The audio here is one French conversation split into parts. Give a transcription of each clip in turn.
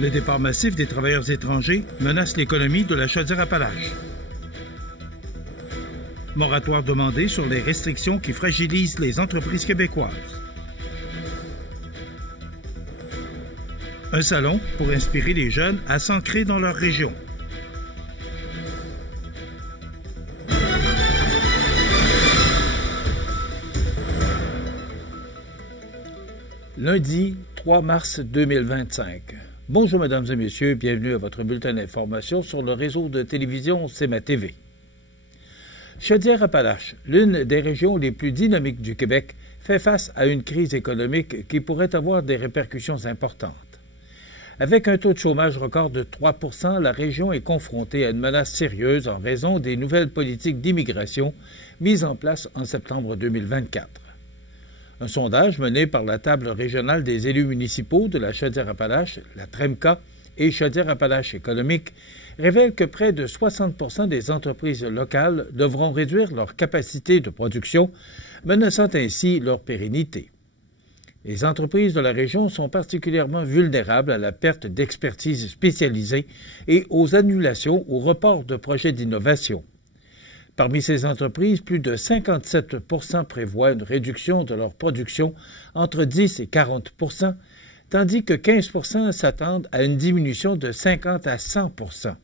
Le départ massif des travailleurs étrangers menace l'économie de la Chaudière-Appalaches. Moratoire demandé sur les restrictions qui fragilisent les entreprises québécoises. Un salon pour inspirer les jeunes à s'ancrer dans leur région. Lundi 3 mars 2025. Bonjour mesdames et messieurs, bienvenue à votre bulletin d'information sur le réseau de télévision CMA TV. Chaudière-Appalaches, l'une des régions les plus dynamiques du Québec, fait face à une crise économique qui pourrait avoir des répercussions importantes. Avec un taux de chômage record de 3 %, la région est confrontée à une menace sérieuse en raison des nouvelles politiques d'immigration mises en place en septembre 2024. Un sondage mené par la Table régionale des élus municipaux de la Chaudière-Appalaches, la TREMCA et Chaudière-Appalaches économique révèle que près de 60 % des entreprises locales devront réduire leur capacité de production, menaçant ainsi leur pérennité. Les entreprises de la région sont particulièrement vulnérables à la perte d'expertise spécialisée et aux annulations ou reports de projets d'innovation. Parmi ces entreprises, plus de 57 % prévoient une réduction de leur production entre 10 et 40 %, tandis que 15 % s'attendent à une diminution de 50 à 100 %.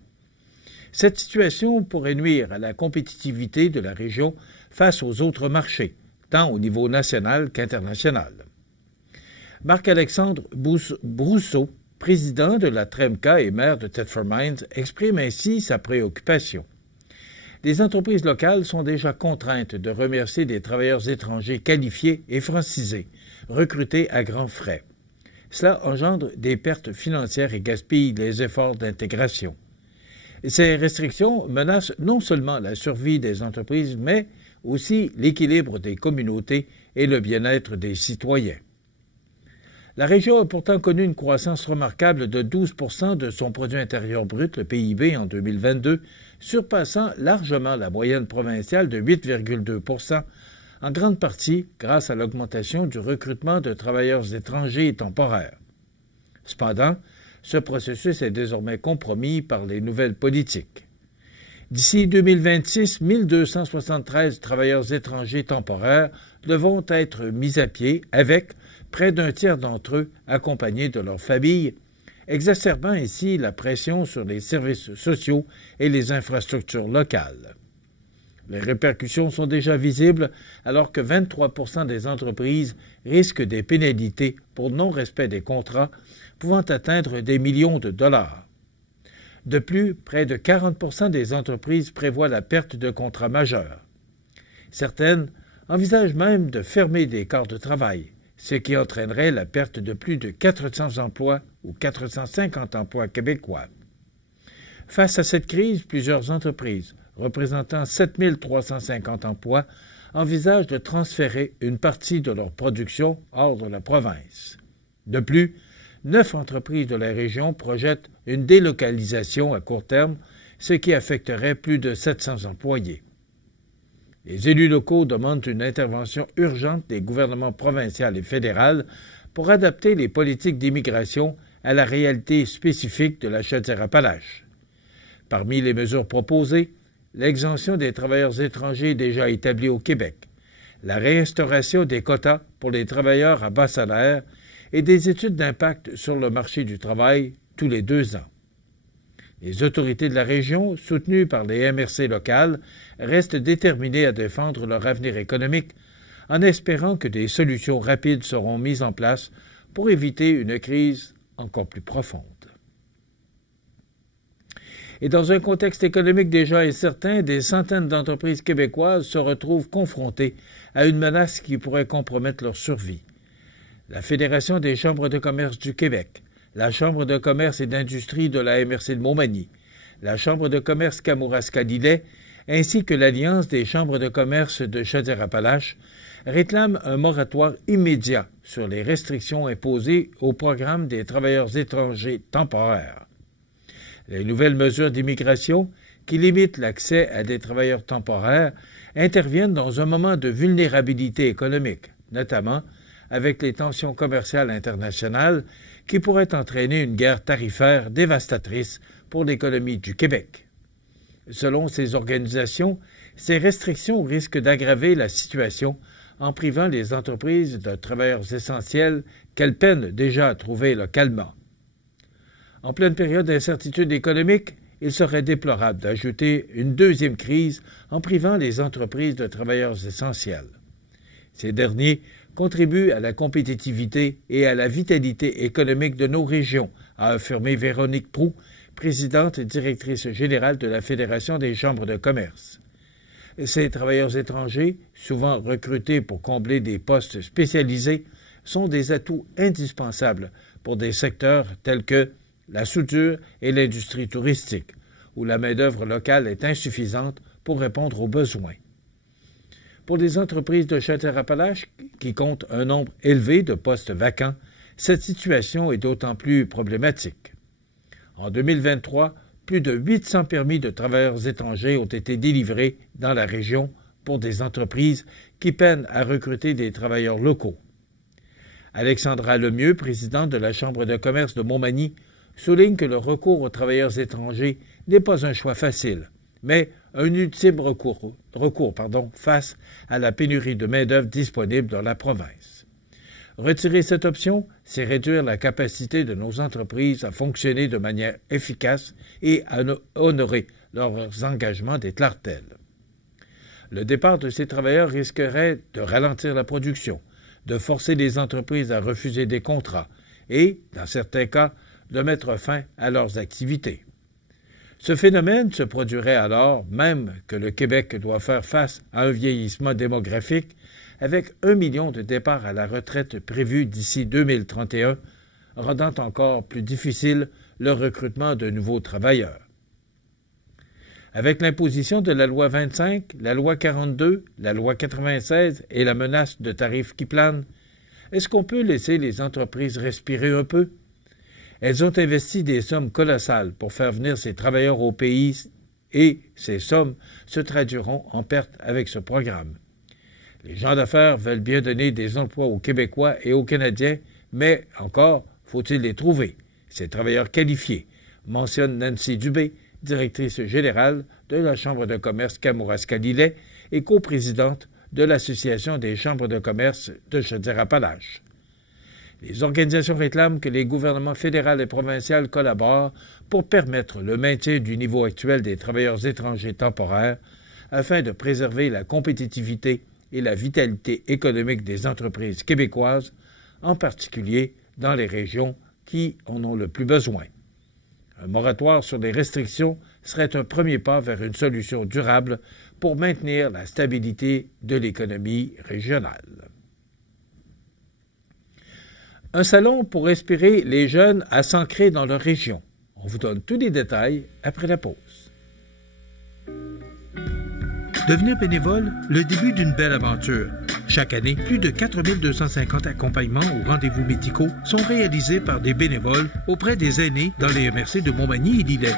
Cette situation pourrait nuire à la compétitivité de la région face aux autres marchés, tant au niveau national qu'international. Marc-Alexandre Brousseau, président de la TREMCA et maire de Thetford Mines, exprime ainsi sa préoccupation. Les entreprises locales sont déjà contraintes de remercier des travailleurs étrangers qualifiés et francisés, recrutés à grands frais. Cela engendre des pertes financières et gaspille les efforts d'intégration. Ces restrictions menacent non seulement la survie des entreprises, mais aussi l'équilibre des communautés et le bien-être des citoyens. La région a pourtant connu une croissance remarquable de 12 % de son produit intérieur brut, le PIB, en 2022, surpassant largement la moyenne provinciale de 8,2 %, en grande partie grâce à l'augmentation du recrutement de travailleurs étrangers et temporaires. Cependant, ce processus est désormais compromis par les nouvelles politiques. D'ici 2026, 1 273 travailleurs étrangers temporaires devront être mis à pied avec près d'un tiers d'entre eux accompagnés de leurs familles, exacerbant ainsi la pression sur les services sociaux et les infrastructures locales. Les répercussions sont déjà visibles alors que 23 % des entreprises risquent des pénalités pour non-respect des contrats pouvant atteindre des millions de dollars. De plus, près de 40 % des entreprises prévoient la perte de contrats majeurs. Certaines envisagent même de fermer des corps de travail, ce qui entraînerait la perte de plus de 400 emplois ou 450 emplois québécois. Face à cette crise, plusieurs entreprises, représentant 7 350 emplois, envisagent de transférer une partie de leur production hors de la province. De plus, 9 entreprises de la région projettent une délocalisation à court terme, ce qui affecterait plus de 700 employés. Les élus locaux demandent une intervention urgente des gouvernements provincial et fédéral pour adapter les politiques d'immigration à la réalité spécifique de la Chaudière-Appalaches. Parmi les mesures proposées, l'exemption des travailleurs étrangers déjà établis au Québec, la réinstauration des quotas pour les travailleurs à bas salaire et des études d'impact sur le marché du travail tous les 2 ans. Les autorités de la région, soutenues par les MRC locales, restent déterminées à défendre leur avenir économique en espérant que des solutions rapides seront mises en place pour éviter une crise encore plus profonde. Et dans un contexte économique déjà incertain, des centaines d'entreprises québécoises se retrouvent confrontées à une menace qui pourrait compromettre leur survie. La Fédération des chambres de commerce du Québec, la Chambre de commerce et d'industrie de la MRC de Montmagny, la Chambre de commerce Kamouraska-Lillet, ainsi que l'Alliance des chambres de commerce de Chaudière-Appalaches, réclament un moratoire immédiat sur les restrictions imposées au programme des travailleurs étrangers temporaires. Les nouvelles mesures d'immigration, qui limitent l'accès à des travailleurs temporaires, interviennent dans un moment de vulnérabilité économique, notamment avec les tensions commerciales internationales qui pourraient entraîner une guerre tarifaire dévastatrice pour l'économie du Québec. Selon ces organisations, ces restrictions risquent d'aggraver la situation en privant les entreprises de travailleurs essentiels qu'elles peinent déjà à trouver localement. En pleine période d'incertitude économique, il serait déplorable d'ajouter une deuxième crise en privant les entreprises de travailleurs essentiels. Ces derniers contribuent à la compétitivité et à la vitalité économique de nos régions, a affirmé Véronique Proulx, présidente et directrice générale de la Fédération des chambres de commerce. Ces travailleurs étrangers, souvent recrutés pour combler des postes spécialisés, sont des atouts indispensables pour des secteurs tels que la soudure et l'industrie touristique, où la main-d'œuvre locale est insuffisante pour répondre aux besoins. Pour les entreprises de Chaudière-Appalaches, qui comptent un nombre élevé de postes vacants, cette situation est d'autant plus problématique. En 2023, plus de 800 permis de travailleurs étrangers ont été délivrés dans la région pour des entreprises qui peinent à recruter des travailleurs locaux. Alexandra Lemieux, présidente de la Chambre de commerce de Montmagny, souligne que le recours aux travailleurs étrangers n'est pas un choix facile, mais un ultime recours face à la pénurie de main-d'œuvre disponible dans la province. Retirer cette option, c'est réduire la capacité de nos entreprises à fonctionner de manière efficace et à honorer leurs engagements, déclare-t-elle. Le départ de ces travailleurs risquerait de ralentir la production, de forcer les entreprises à refuser des contrats et, dans certains cas, de mettre fin à leurs activités. Ce phénomène se produirait alors même que le Québec doit faire face à un vieillissement démographique avec 1 million de départs à la retraite prévus d'ici 2031, rendant encore plus difficile le recrutement de nouveaux travailleurs. Avec l'imposition de la loi 25, la loi 42, la loi 96 et la menace de tarifs qui planent, est-ce qu'on peut laisser les entreprises respirer un peu? Elles ont investi des sommes colossales pour faire venir ces travailleurs au pays et ces sommes se traduiront en pertes avec ce programme. Les gens d'affaires veulent bien donner des emplois aux Québécois et aux Canadiens, mais encore faut-il les trouver, ces travailleurs qualifiés, mentionne Nancy Dubé, directrice générale de la Chambre de commerce Kamouraska-Lillet et coprésidente de l'Association des chambres de commerce de Chaudière-Appalaches. Les organisations réclament que les gouvernements fédéral et provincial collaborent pour permettre le maintien du niveau actuel des travailleurs étrangers temporaires afin de préserver la compétitivité et la vitalité économique des entreprises québécoises, en particulier dans les régions qui en ont le plus besoin. Un moratoire sur les restrictions serait un premier pas vers une solution durable pour maintenir la stabilité de l'économie régionale. Un salon pour inspirer les jeunes à s'ancrer dans leur région. On vous donne tous les détails après la pause. Devenir bénévole, le début d'une belle aventure. Chaque année, plus de 4250 accompagnements ou rendez-vous médicaux sont réalisés par des bénévoles auprès des aînés dans les MRC de Montmagny et Lillet.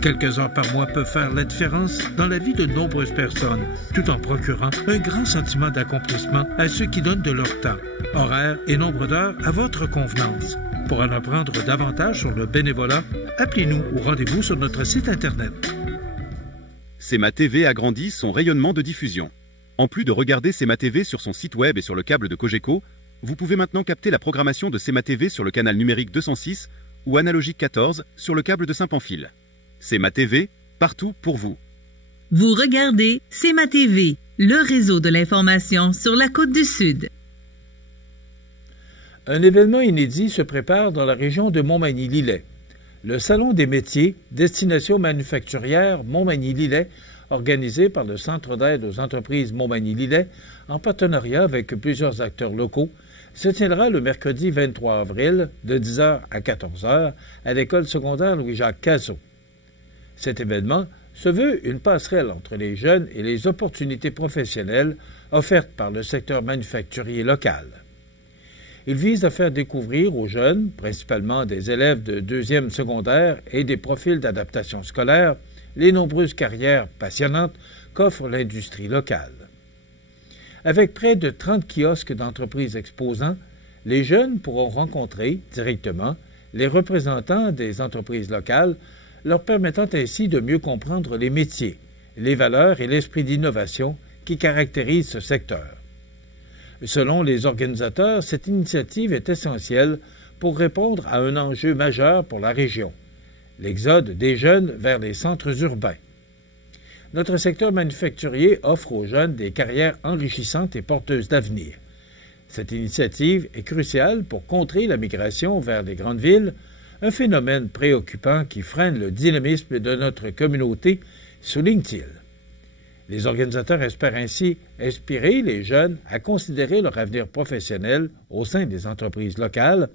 Quelques heures par mois peuvent faire la différence dans la vie de nombreuses personnes, tout en procurant un grand sentiment d'accomplissement à ceux qui donnent de leur temps. Horaire et nombre d'heures à votre convenance. Pour en apprendre davantage sur le bénévolat, appelez-nous ou rendez-vous sur notre site Internet. CEMA TV agrandit son rayonnement de diffusion. En plus de regarder CEMA TV sur son site web et sur le câble de Cogeco, vous pouvez maintenant capter la programmation de CEMA TV sur le canal numérique 206 ou analogique 14 sur le câble de Saint-Pamphile. CEMA TV, partout pour vous. Vous regardez CEMA TV, le réseau de l'information sur la Côte-du-Sud. Un événement inédit se prépare dans la région de Montmagny-Lillet. Le Salon des métiers, destination manufacturière Montmagny-Lillet, organisé par le Centre d'aide aux entreprises Montmagny-Lillet, en partenariat avec plusieurs acteurs locaux, se tiendra le mercredi 23 avril, de 10h à 14h, à l'école secondaire Louis-Jacques Cazot. Cet événement se veut une passerelle entre les jeunes et les opportunités professionnelles offertes par le secteur manufacturier local. Il vise à faire découvrir aux jeunes, principalement des élèves de 2e secondaire et des profils d'adaptation scolaire, les nombreuses carrières passionnantes qu'offre l'industrie locale. Avec près de 30 kiosques d'entreprises exposants, les jeunes pourront rencontrer directement les représentants des entreprises locales, leur permettant ainsi de mieux comprendre les métiers, les valeurs et l'esprit d'innovation qui caractérisent ce secteur. Selon les organisateurs, cette initiative est essentielle pour répondre à un enjeu majeur pour la région, l'exode des jeunes vers les centres urbains. Notre secteur manufacturier offre aux jeunes des carrières enrichissantes et porteuses d'avenir. Cette initiative est cruciale pour contrer la migration vers les grandes villes, un phénomène préoccupant qui freine le dynamisme de notre communauté, souligne-t-il. Les organisateurs espèrent ainsi inspirer les jeunes à considérer leur avenir professionnel au sein des entreprises locales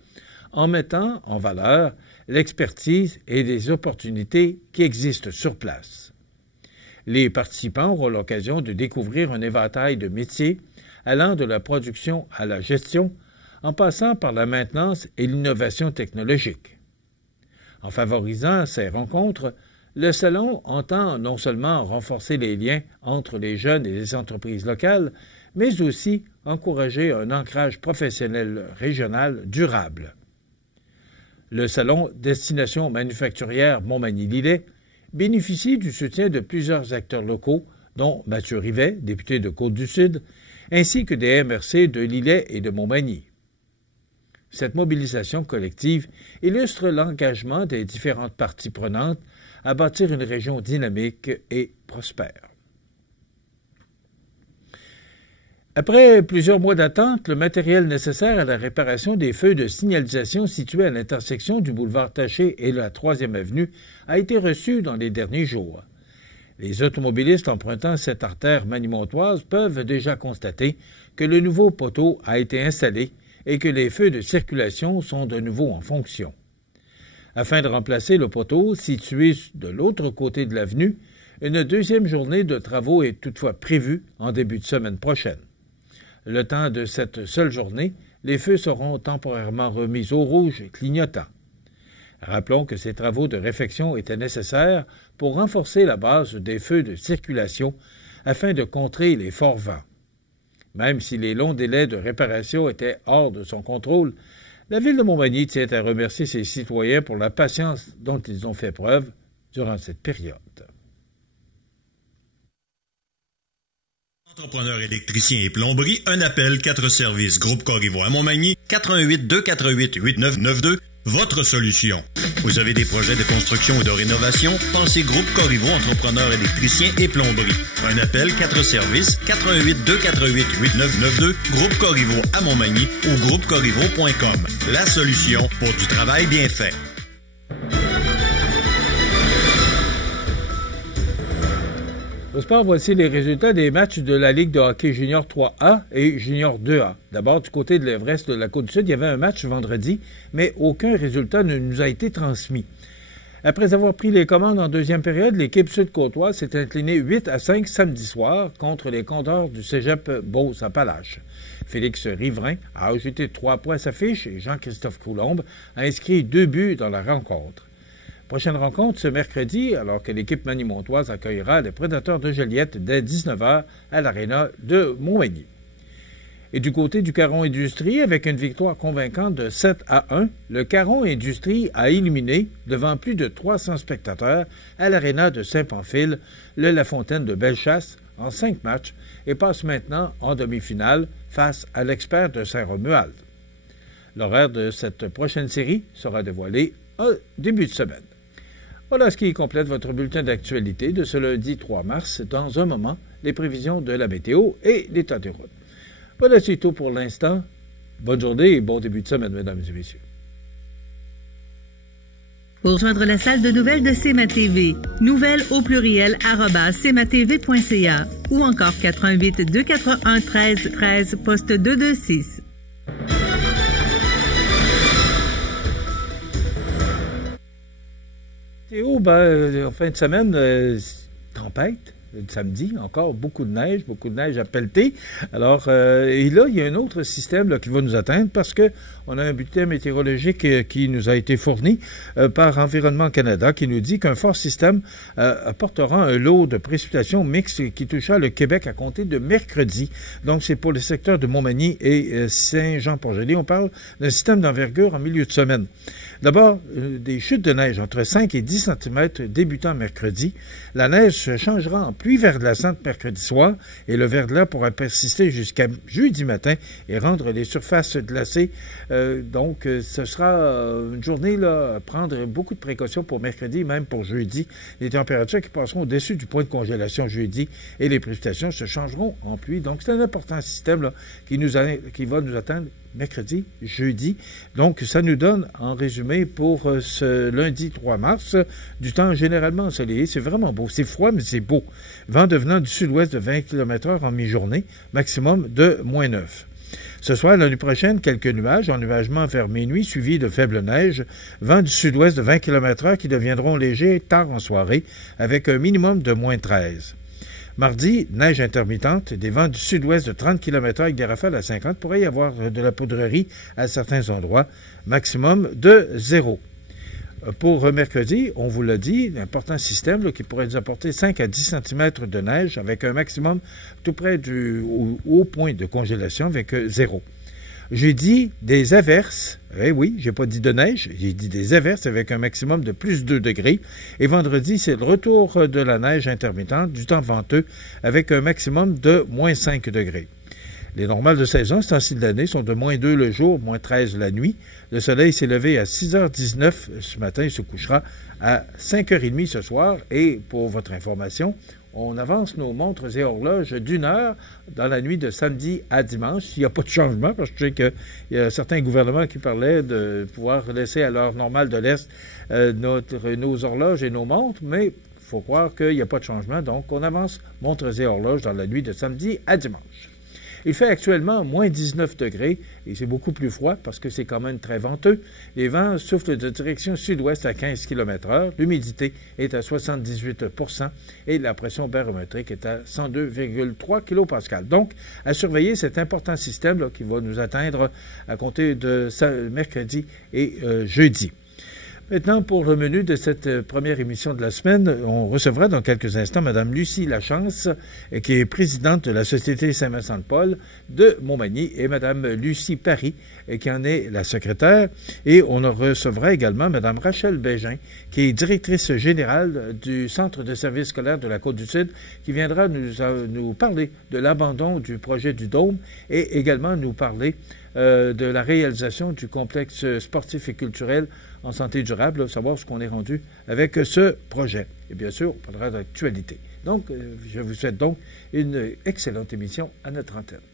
en mettant en valeur l'expertise et les opportunités qui existent sur place. Les participants auront l'occasion de découvrir un éventail de métiers allant de la production à la gestion, en passant par la maintenance et l'innovation technologique. En favorisant ces rencontres, le Salon entend non seulement renforcer les liens entre les jeunes et les entreprises locales, mais aussi encourager un ancrage professionnel régional durable. Le Salon Destination manufacturière Montmagny-Lillet bénéficie du soutien de plusieurs acteurs locaux, dont Mathieu Rivet, député de Côte-du-Sud, ainsi que des MRC de Lillet et de Montmagny. Cette mobilisation collective illustre l'engagement des différentes parties prenantes à bâtir une région dynamique et prospère. Après plusieurs mois d'attente, le matériel nécessaire à la réparation des feux de signalisation situés à l'intersection du boulevard Taché et la 3e avenue a été reçu dans les derniers jours. Les automobilistes empruntant cette artère manimontoise peuvent déjà constater que le nouveau poteau a été installé et que les feux de circulation sont de nouveau en fonction. Afin de remplacer le poteau situé de l'autre côté de l'avenue, une deuxième journée de travaux est toutefois prévue en début de semaine prochaine. Le temps de cette seule journée, les feux seront temporairement remis au rouge clignotant. Rappelons que ces travaux de réfection étaient nécessaires pour renforcer la base des feux de circulation afin de contrer les forts vents. Même si les longs délais de réparation étaient hors de son contrôle, la Ville de Montmagny tient à remercier ses citoyens pour la patience dont ils ont fait preuve durant cette période. Entrepreneurs électriciens et plomberie, un appel, 4 services. Groupe Corriveau à Montmagny, 88 248 8992, votre solution. Vous avez des projets de construction ou de rénovation? Pensez Groupe Corriveau, entrepreneurs électriciens et plomberie. Un appel, 4 services, 88 248 8992, Groupe Corriveau à Montmagny ou groupecorriveau.com. La solution pour du travail bien fait. Au sport, voici les résultats des matchs de la Ligue de hockey junior 3A et junior 2A. D'abord, du côté de l'Everest de la Côte-du-Sud, il y avait un match vendredi, mais aucun résultat ne nous a été transmis. Après avoir pris les commandes en deuxième période, l'équipe sud-côtoise s'est inclinée 8-5 samedi soir contre les Condors du cégep Beauce-Appalaches. Félix Riverain a ajouté 3 points à sa fiche et Jean-Christophe Coulombe a inscrit 2 buts dans la rencontre. Prochaine rencontre ce mercredi, alors que l'équipe manimontoise accueillera les Prédateurs de Joliette dès 19h à l'Aréna de Montmagny. Et du côté du Caron Industrie, avec une victoire convaincante de 7-1, le Caron Industrie a éliminé, devant plus de 300 spectateurs, à l'Aréna de Saint-Pamphile, le La Fontaine de Bellechasse en 5 matchs et passe maintenant en demi-finale face à l'Expert de Saint-Romuald. L'horaire de cette prochaine série sera dévoilé en début de semaine. Voilà ce qui complète votre bulletin d'actualité de ce lundi 3 mars. Dans un moment, les prévisions de la météo et l'état des routes. Voilà, c'est tout pour l'instant. Bonne journée et bon début de semaine, mesdames et messieurs. Pour rejoindre la salle de nouvelles de CMA-TV, nouvelles au pluriel @cmatv.ca ou encore 88 241 13 13 poste 226. Théo, en fin de semaine, tempête. samedi, encore beaucoup de neige à pelleter. Alors, et là, il y a un autre système là, qui va nous atteindre parce que on a un bulletin météorologique qui nous a été fourni par Environnement Canada qui nous dit qu'un fort système apportera un lot de précipitations mixtes qui touchera le Québec à compter de mercredi. Donc, c'est pour les secteurs de Montmagny et Saint-Jean-Port-Joli. On parle d'un système d'envergure en milieu de semaine. D'abord, des chutes de neige entre 5 et 10 cm débutant mercredi. La neige se changera en pluie verglaçante mercredi soir et le verglas pourra persister jusqu'à jeudi matin et rendre les surfaces glacées. Donc, ce sera une journée là, à prendre beaucoup de précautions pour mercredi, même pour jeudi. Les températures qui passeront au-dessus du point de congélation jeudi et les précipitations se changeront en pluie. Donc, c'est un important système là, qui va nous atteindre mercredi, jeudi. Donc, ça nous donne, en résumé, pour ce lundi 3 mars, du temps généralement ensoleillé. C'est vraiment beau. C'est froid, mais c'est beau. Vent devenant du sud-ouest de 20 km/h en mi-journée, maximum de -9. Ce soir, la nuit prochaine, quelques nuages, ennuagement vers minuit, suivi de faibles neiges, vent du sud-ouest de 20 km/h qui deviendront légers tard en soirée, avec un minimum de -13. Mardi, neige intermittente, des vents du sud-ouest de 30 km/h avec des rafales à 50. Pourrait y avoir de la poudrerie à certains endroits, maximum de 0. Pour mercredi, on vous l'a dit, un important système là, qui pourrait nous apporter 5 à 10 cm de neige avec un maximum tout près du haut point de congélation avec 0. Jeudi, des averses. Eh oui, j'ai pas dit de neige, j'ai dit des averses avec un maximum de plus 2 degrés. Et vendredi, c'est le retour de la neige intermittente, du temps venteux, avec un maximum de -5 degrés. Les normales de saison, ce temps-ci de l'année, sont de -2 le jour, -13 la nuit. Le soleil s'est levé à 6h19 ce matin, il se couchera à 5h30 ce soir. Et pour votre information, on avance nos montres et horloges d'1 heure dans la nuit de samedi à dimanche. Il n'y a pas de changement, parce que je sais qu'il y a certains gouvernements qui parlaient de pouvoir laisser à l'heure normale de l'Est nos horloges et nos montres, mais il faut croire qu'il n'y a pas de changement. Donc, on avance montres et horloges dans la nuit de samedi à dimanche. Il fait actuellement -19 degrés et c'est beaucoup plus froid parce que c'est quand même très venteux. Les vents soufflent de direction sud-ouest à 15 km/h. L'humidité est à 78% et la pression barométrique est à 102,3 kPa. Donc, à surveiller cet important système là, qui va nous atteindre à compter de mercredi et jeudi. Maintenant, pour le menu de cette première émission de la semaine, on recevra dans quelques instants Mme Lucie Lachance, qui est présidente de la Société Saint-Vincent-de-Paul de Montmagny, et Mme Lucie Paris, qui en est la secrétaire. Et on recevra également Mme Rachel Bégin, qui est directrice générale du Centre de services scolaires de la Côte-du-Sud, qui viendra nous parler de l'abandon du projet du Dôme et également nous parler de la réalisation du complexe sportif et culturel en santé durable, savoir ce qu'on est rendu avec ce projet. Et bien sûr, on parlera d'actualité. Donc, je vous souhaite donc une excellente émission à notre antenne.